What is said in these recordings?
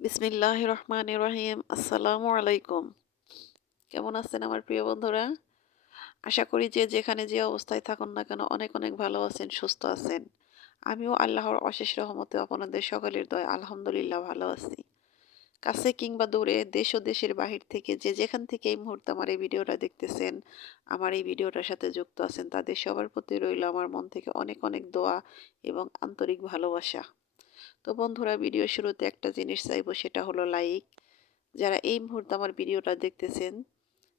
বিসমিল্লাহির রহমানির রহিম। আসসালামু আলাইকুম। কেমন আছেন আমার প্রিয় বন্ধুরা? আশা করি যে যেখানে যে অবস্থায় থাকুন না কেন অনেক অনেক ভালো আছেন, সুস্থ আছেন। আমিও আল্লাহর অশেষ রহমতে আপনাদের সকলের দয়ায় আলহামদুলিল্লাহ ভালো আছি। কাছে কিংবা দূরে, দেশ ও দেশের বাহির থেকে যে যেখান থেকে এই মুহূর্তে আমার এই ভিডিওটা দেখতেছেন, আমার এই ভিডিওটার সাথে যুক্ত আছেন, তাদের সবার প্রতি রইল আমার মন থেকে অনেক অনেক দোয়া এবং আন্তরিক ভালোবাসা। তো বন্ধুরা, ভিডিও শুরুতে একটা জিনিস চাইবো, সেটা হলো লাইক। যারা এই মুহূর্তে আমার ভিডিওটা দেখতেছেন,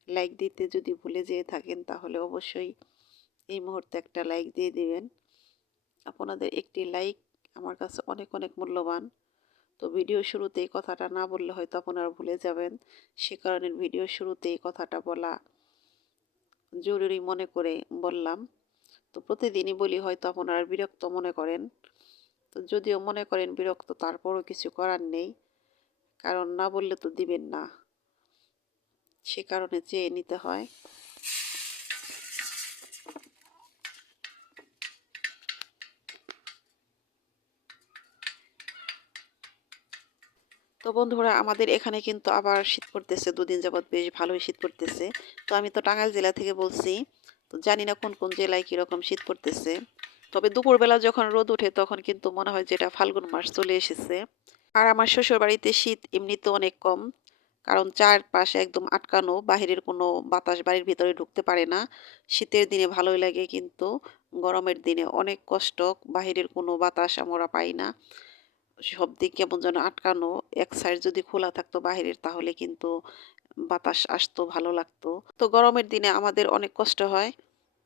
লাইক দিতে যদি ভুলে যেয়ে থাকেন তাহলে অবশ্যই এই মুহূর্তে একটা লাইক দিয়ে দিবেন। আপনাদের একটি লাইক আমার কাছে অনেক অনেক মূল্যবান। তো ভিডিও শুরুতে এই কথাটা না বললে হয়তো আপনারা ভুলে যাবেন, সে কারণে ভিডিও শুরুতে এই কথাটা বলা জরুরি মনে করে বললাম। তো প্রতিদিনই বলি, হয়তো আপনারা বিরক্ত মনে করেন। তো যদিও মনে করেন বিরক্ত, তারপরও কিছু করার নেই, কারণ না বললে তো দিবেন না, সে কারণে চেয়ে নিতে হয়। তো বন্ধুরা, আমাদের এখানে কিন্তু আবার শীত পড়তেছে, দুদিন যাবৎ বেশ ভালোই শীত পড়তেছে। তো আমি তো টাঙ্গাইল জেলা থেকে বলছি, তো জানি না কোন কোন জেলায় কীরকম শীত পড়তেছে। তবে দুপুরবেলা যখন রোদ ওঠে তখন কিন্তু মনে হয় যে এটা ফাল্গুন মাস চলে এসেছে। আর আমার শ্বশুর বাড়িতে শীত এমনিতে অনেক কম, কারণ চারপাশে একদম আটকানো, বাহিরের কোনো বাতাস বাড়ির ভিতরে ঢুকতে পারে না। শীতের দিনে ভালোই লাগে, কিন্তু গরমের দিনে অনেক কষ্ট, বাহিরের কোনো বাতাস আমরা পাই না। সব দিক কেমন যেন আটকানো। এক সাইড যদি খোলা থাকতো বাহিরের, তাহলে কিন্তু বাতাস আসতো, ভালো লাগতো। তো গরমের দিনে আমাদের অনেক কষ্ট হয়,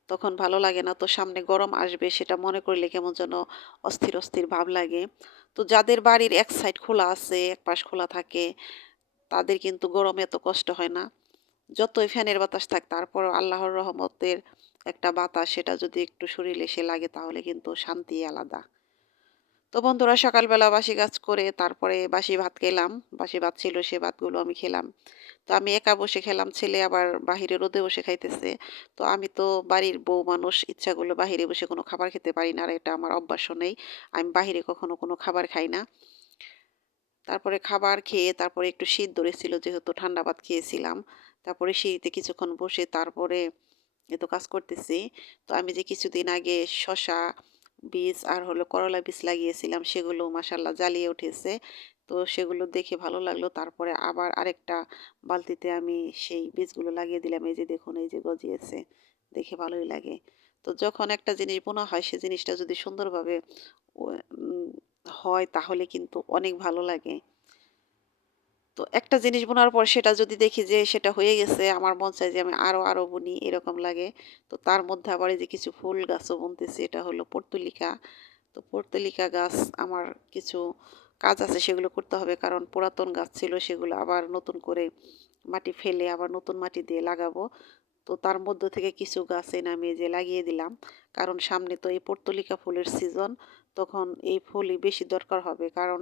তখন ভালো লাগে না। তো সামনে গরম আসবে সেটা মনে করলে কেমন যেন অস্থির অস্থির ভাব লাগে। তো যাদের বাড়ির এক সাইড খোলা আছে, এক পাশ খোলা থাকে, তাদের কিন্তু গরমে এত কষ্ট হয় না। যতই ফ্যানের বাতাস থাক, তারপরও আল্লাহর রহমতের একটা বাতাস, সেটা যদি একটু শরীরে এসে লাগে তাহলে কিন্তু শান্তি আলাদা। তো বন্ধুরা, সকালবেলা বাসি কাজ করে তারপরে বাসি ভাত খেলাম। বাসি ভাত ছিল, সে ভাতগুলো আমি খেলাম। তো আমি একা বসে খেলাম, ছেলে আবার বাহিরে রোদে বসে খাইতেছে। তো আমি তো বাড়ির বউ মানুষ, ইচ্ছাগুলো বাহিরে বসে কোনো খাবার খেতে পারি না, আর এটা আমার অভ্যাসও নেই। আমি বাহিরে কখনো কোনো খাবার খাই না। তারপরে খাবার খেয়ে তারপরে একটু শীত ধরেছিল, যেহেতু ঠান্ডা ভাত খেয়েছিলাম। তারপরে সিঁড়িতে কিছুক্ষণ বসে তারপরে এ তো কাজ করতেছি। তো আমি যে কিছুদিন আগে শসা বীজ আর হলো করলা বীজ লাগিয়েছিলাম, সেগুলো মাশাল্লাহ জ্বালিয়ে উঠেছে। তো সেগুলো দেখে ভালো লাগলো। তারপরে আবার আরেকটা বালতিতে আমি সেই বীজগুলো লাগিয়ে দিলাম। এই যে দেখুন, এই যে গজিয়েছে, দেখে ভালোই লাগে। তো যখন একটা জিনিস বোনা হয়, সে জিনিসটা যদি সুন্দরভাবে ও হয় তাহলে কিন্তু অনেক ভালো লাগে। তো একটা জিনিস বোনার পর সেটা যদি দেখি যে সেটা হয়ে গেছে, আমার মন চায় যে আমি আরো বুনি, এরকম লাগে। তো তার মধ্যে আবার এই যে কিছু ফুল গাছও বুনতেছি, এটা হলো পর্তুলিকা। তো পর্তুলিকা গাছ আমার কিছু কাজ আছে, সেগুলো করতে হবে, কারণ পুরাতন গাছ ছিল, সেগুলো আবার নতুন করে মাটি ফেলে আবার নতুন মাটি দিয়ে লাগাবো। তো তার মধ্য থেকে কিছু গাছ এনে আমি এই যে লাগিয়ে দিলাম, কারণ সামনে তো এই পর্তুলিকা ফুলের সিজন, তখন এই ফুলই বেশি দরকার হবে। কারণ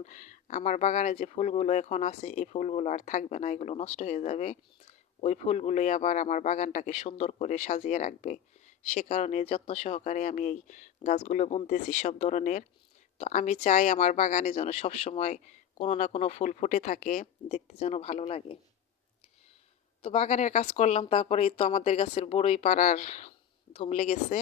আমার বাগানে যে ফুলগুলো এখন আছে, এই ফুলগুলো আর থাকবে না, এগুলো নষ্ট হয়ে যাবে। ওই ফুলগুলোই আবার আমার বাগানটাকে সুন্দর করে সাজিয়ে রাখবে। সে কারণে যত্ন সহকারে আমি এই গাছগুলো বুনতেছি সব ধরনের। তো আমি চাই আমার বাগানে যেন সবসময় কোনো না কোনো ফুল ফুটে থাকে, দেখতে যেন ভালো লাগে। তো বাগানের কাজ করলাম, তারপরে তো আমাদের গাছের বড়ই পাড়ার ধুম লেগেছে।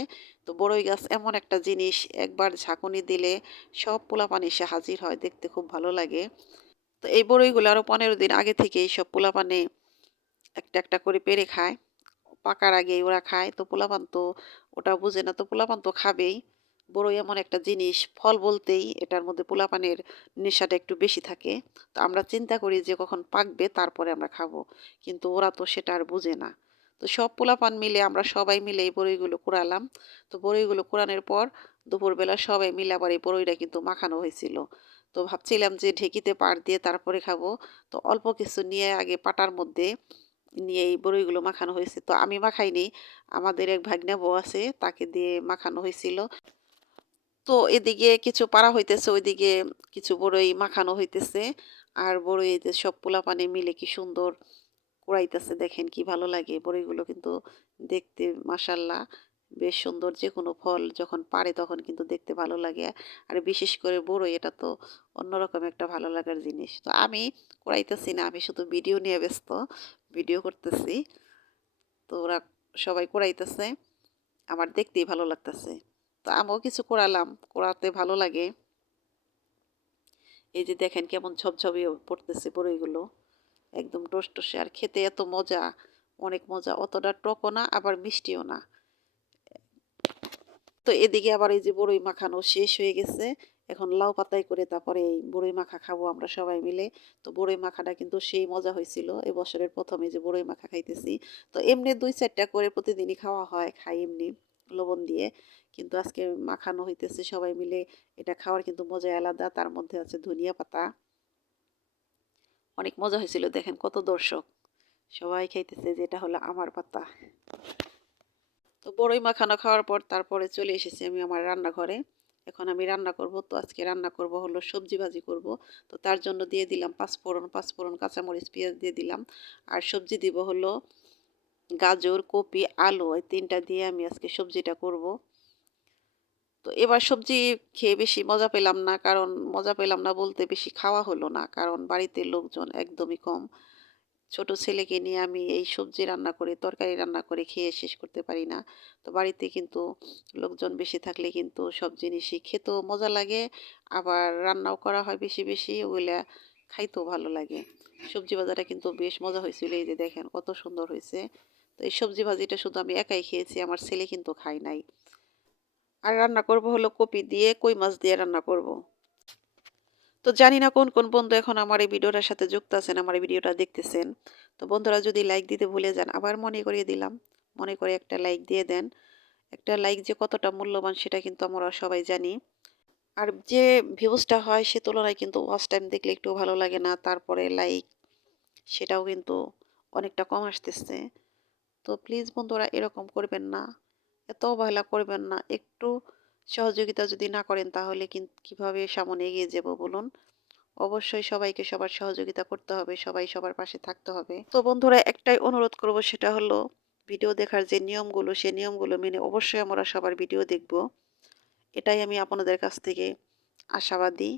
তো বড়ই গাছ এমন একটা জিনিস, একবার ঝাঁকুনি দিলে সব পোলাপান এসে হাজির হয়, দেখতে খুব ভালো লাগে। তো এই বড়ইগুলো আরো 15 দিন আগে থেকে সব পোলাপানে একটা একটা করে পেড়ে খায়, পাকার আগেই ওরা খায়। তো পোলাপান তো ওটা বুঝে না, তো পোলাপান তো খাবেই। বড়ই এমন একটা জিনিস, ফল বলতেই এটার মধ্যে পোলাপানের নেশাটা একটু বেশি থাকে। তো আমরা চিন্তা করি যে কখন পাকবে তারপরে আমরা খাবো, কিন্তু ওরা তো সেটা আর বুঝে না। তো সব পোলাপান মিলে আমরা সবাই মিলে এই বড়ইগুলো কুড়ালাম। তো বড়ইগুলো কুড়ানোর পর দুপুরবেলা সবাই মিলে আবার এই বড়ইটা কিন্তু মাখানো হয়েছিল। তো ভাবছিলাম যে ঢেঁকিতে পাড় দিয়ে তারপরে খাবো। তো অল্প কিছু নিয়ে আগে পাটার মধ্যে নিয়ে এই বড়ইগুলো মাখানো হয়েছে। তো আমি মাখাইনি, আমাদের এক ভাগ্না বউ আছে, তাকে দিয়ে মাখানো হয়েছিল। তো এদিকে কিছু পাড়া হইতেছে, ওইদিকে কিছু বড়ই মাখানো হইতেছে। আর বড়ই এই যে সব পোলাপানে মিলে কি সুন্দর কুড়াইতেছে, দেখেন কি ভালো লাগে। বড়ইগুলো কিন্তু দেখতে মাশাল্লাহ বেশ সুন্দর। যে কোনো ফল যখন পাড়ে তখন কিন্তু দেখতে ভালো লাগে। আর বিশেষ করে বড়ই, এটা তো অন্যরকম একটা ভালো লাগার জিনিস। তো আমি কুড়াইতেছি না, আমি শুধু ভিডিও নিয়ে ব্যস্ত। ভিডিও করতেছি। তো ওরা সবাই কুড়াইতেছে। আমার দেখতেই ভালো লাগতেছে। তো আমিও কিছু কুড়ালাম, কুড়াতে ভালো লাগে। এই যে দেখেন কেমন ঝপঝপিয়ে পড়তেছে বড়ইগুলো। একদম টসটসে, আর খেতে এত মজা, অনেক মজা। অতটা টকও না, আবার মিষ্টিও না। তো এদিকে আবার এই যে বড়ই মাখানো শেষ হয়ে গেছে। এখন লাউ পাতায় করে তারপরে এই বড়ই মাখা খাবো আমরা সবাই মিলে। তো বড়ই মাখাটা কিন্তু সেই মজা হয়েছিল। এবছরের প্রথমে যে বড়ই মাখা খাইতেছি। তো এমনি ২-৪টা করে প্রতিদিনই খাওয়া হয়, খাই এমনি লবণ দিয়ে। কিন্তু আজকে মাখানো হইতেছে সবাই মিলে। এটা খাওয়ার কিন্তু মজাই আলাদা। তার মধ্যে আছে ধনিয়া পাতা। অনেক মজা হয়েছিল, দেখেন কত দর্শক। সবাই খাইতেছে যে এটা হলো আমার পাতা। তো বড়ই মাখানো খাওয়ার পর তারপরে চলে এসেছি আমি আমার রান্নাঘরে। এখন আমি রান্না করব। তো আজকে রান্না করব হলো সবজি ভাজি করব। তো তার জন্য দিয়ে দিলাম পাঁচফোড়ন, কাঁচামরিচ, পেঁয়াজ দিয়ে দিলাম। আর সবজি দিব হলো গাজর, কপি, আলু, এই ৩টা দিয়ে আমি আজকে সবজিটা করব। তো এবার সবজি খেয়ে বেশি মজা পেলাম না, কারণ মজা পেলাম না বলতে বেশি খাওয়া হলো না, কারণ বাড়িতে লোকজন একদমই কম। ছোট ছেলেকে নিয়ে আমি এই সবজি রান্না করে, তরকারি রান্না করে খেয়ে শেষ করতে পারি না। তো বাড়িতে কিন্তু লোকজন বেশি থাকলে কিন্তু সব জিনিসই খেতেও মজা লাগে, আবার রান্নাও করা হয় বেশি বেশি, ওগুলা খাইতেও ভালো লাগে। সবজি ভাজাটা কিন্তু বেশ মজা হয়েছিল, এই যে দেখেন কত সুন্দর হয়েছে। তো এই সবজি ভাজিটা শুধু আমি একাই খেয়েছি, আমার ছেলে কিন্তু খায় নাই। আর রান্না করব হলো কপি দিয়ে, কই মাছ দিয়ে রান্না করব। তো জানি না কোন কোন বন্ধু এখন আমার এই ভিডিওটার সাথে যুক্ত আছেন, আমার এই ভিডিওটা দেখতেছেন। তো বন্ধুরা যদি লাইক দিতে ভুলে যান, আবার মনে করিয়ে দিলাম, মনে করে একটা লাইক দিয়ে দেন। একটা লাইক যে কতটা মূল্যবান সেটা কিন্তু আমরা সবাই জানি। আর যে ভিউজটা হয় সে তুলনায় কিন্তু ওয়াচ টাইম দেখলে একটু ভালো লাগে না, তারপরে লাইক সেটাও কিন্তু অনেকটা কম আসতেছে। তো প্লিজ বন্ধুরা এরকম করবেন না, এত অবহেলা করবেন না। একটু সহযোগিতা যদি না করেন তাহলে কিন্তু কিভাবে সামনে এগিয়ে যাব বলুন। অবশ্যই সবাইকে সবার সহযোগিতা করতে হবে, সবাই সবার পাশে থাকতে হবে। তো বন্ধুরা একটাই অনুরোধ করব, সেটা হলো ভিডিও দেখার যে নিয়মগুলো, সে নিয়মগুলো মেনে অবশ্যই আমরা সবার ভিডিও দেখব। এটাই আমি আপনাদের কাছ থেকে আশাবাদী,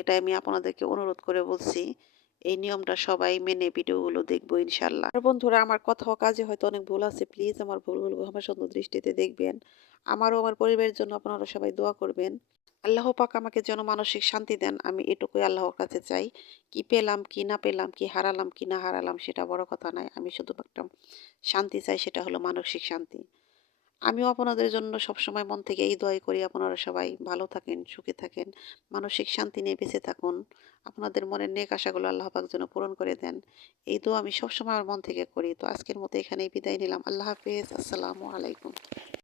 এটাই আমি আপনাদেরকে অনুরোধ করে বলছি। এই নিয়মটা সবাই মেনে ভিডিওগুলো দেখবো ইনশাল্লাহ। আর বন্ধুরা আমার কথা ও কাজে হয়তো অনেক ভুল আছে, প্লিজ আমার ভুলগুলো আমার সুন্দর দৃষ্টিতে দেখবেন। আমারও আমার পরিবারের জন্য আপনারা সবাই দোয়া করবেন। আল্লাহ পাক আমাকে যেন মানসিক শান্তি দেন, আমি এটুকুই আল্লাহর কাছে চাই। কি পেলাম কি না পেলাম, কি হারালাম কি না হারালাম সেটা বড় কথা নয়, আমি শুধু একটা শান্তি চাই, সেটা হলো মানসিক শান্তি। আমিও আপনাদের জন্য সবসময় মন থেকে এই দোয়াই করি, আপনারা সবাই ভালো থাকেন, সুখে থাকেন, মানসিক শান্তি নিয়ে বেঁচে থাকুন। আপনাদের মনের নেক আশাগুলো আল্লাহ পাক যেন পূরণ করে দেন। এই দোয়া আমি সবসময় আমার মন থেকে করি। তো আজকের মতো এখানেই বিদায় নিলাম। আল্লাহ হাফেজ। আসসালামু আলাইকুম।